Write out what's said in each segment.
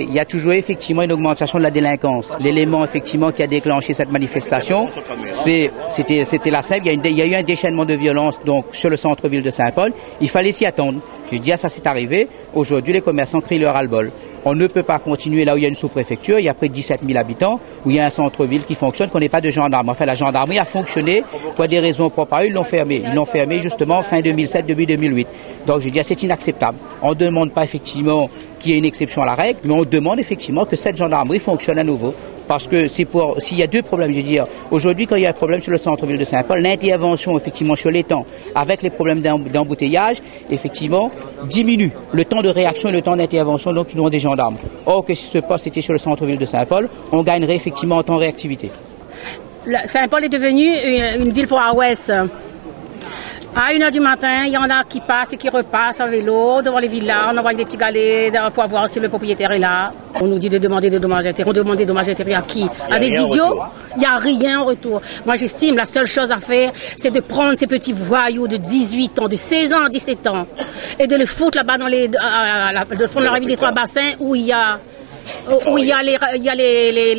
Il y a toujours effectivement une augmentation de la délinquance. L'élément effectivement qui a déclenché cette manifestation, c'était la simple. Il y a eu un déchaînement de violence donc sur le centre-ville de Saint-Paul. Il fallait s'y attendre. J'ai dit, ça c'est arrivé. Aujourd'hui, les commerçants crient leur ras-le-bol. On ne peut pas continuer là où il y a une sous-préfecture, il y a près de 17 000 habitants, où il y a un centre-ville qui fonctionne, qu'on n'ait pas de gendarmes. Enfin, la gendarmerie a fonctionné pour des raisons propres à eux, ils l'ont fermé. Ils l'ont fermé justement fin 2007, début 2008. Donc je dis, c'est inacceptable. On ne demande pas effectivement qu'il y ait une exception à la règle, mais on demande effectivement que cette gendarmerie fonctionne à nouveau. Parce que s'il y a deux problèmes, je veux dire, aujourd'hui quand il y a un problème sur le centre-ville de Saint-Paul, l'intervention effectivement sur l'étang, avec les problèmes d'embouteillage, effectivement, diminue le temps de réaction et le temps d'intervention donc nous avons des gendarmes. Or que si ce poste était sur le centre-ville de Saint-Paul, on gagnerait effectivement en temps de réactivité. Saint-Paul est devenu une ville Far West. À 1h du matin, il y en a qui passent et qui repassent à vélo devant les villas. On envoie des petits galets pour voir si le propriétaire est là. On nous dit de demander des dommages intérêts. On demande des dommages intérêts à qui? À des idiots? Il n'y a rien en retour. Moi, j'estime la seule chose à faire, c'est de prendre ces petits voyous de 18 ans, de 16 ans à 17 ans, et de les foutre là-bas dans le fond de la rivière des Trois Bassins où il y a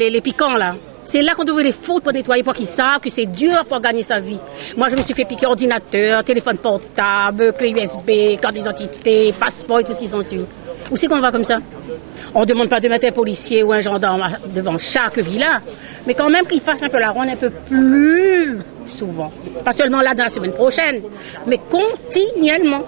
les piquants là. C'est là qu'on devrait les foutre pour nettoyer, pour qu'ils savent que c'est dur pour gagner sa vie. Moi, je me suis fait piquer ordinateur, téléphone portable, clé USB, carte d'identité, passeport et tout ce qui s'ensuit. Où c'est qu'on va comme ça? On ne demande pas de mettre un policier ou un gendarme devant chaque villa, mais quand même qu'ils fassent un peu la ronde un peu plus souvent. Pas seulement là dans la semaine prochaine, mais continuellement.